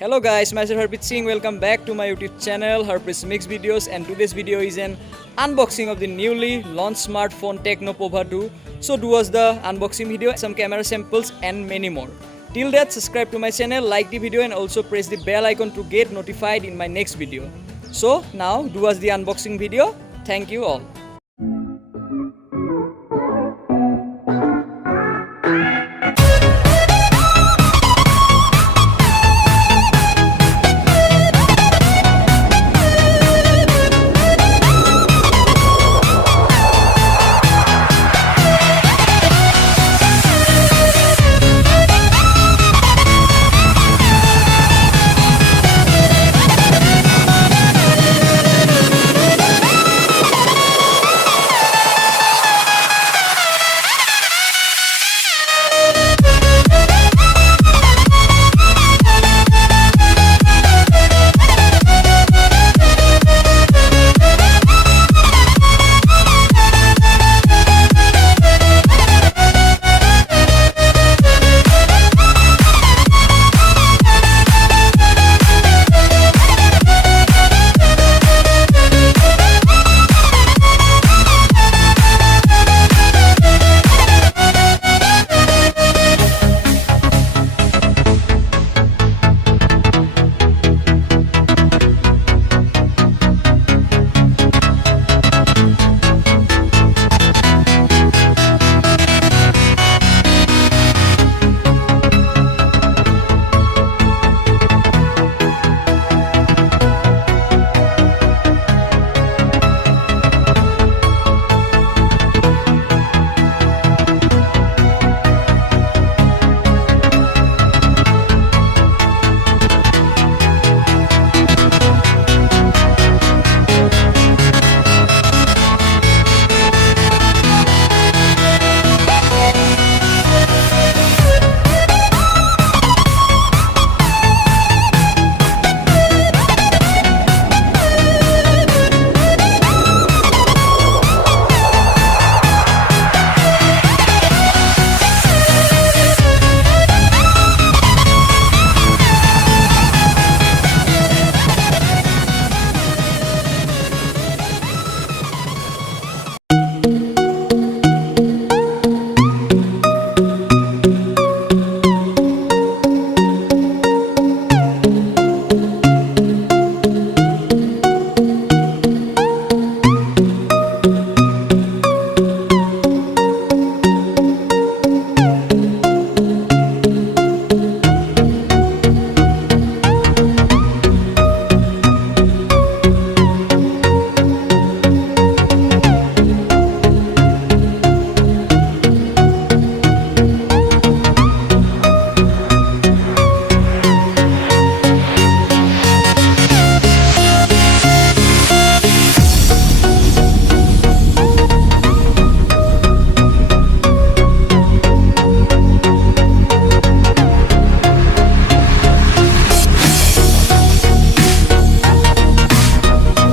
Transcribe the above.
Hello guys, myself Harpreet Singh. Welcome back to my YouTube channel Harpreet's Mix Videos, and today's video is an unboxing of the newly launched smartphone Tecno Pova 2. So do watch the unboxing video, some camera samples and many more. Till that, subscribe to my channel, like the video and also press the bell icon to get notified in my next video. So now do watch the unboxing video. Thank you all.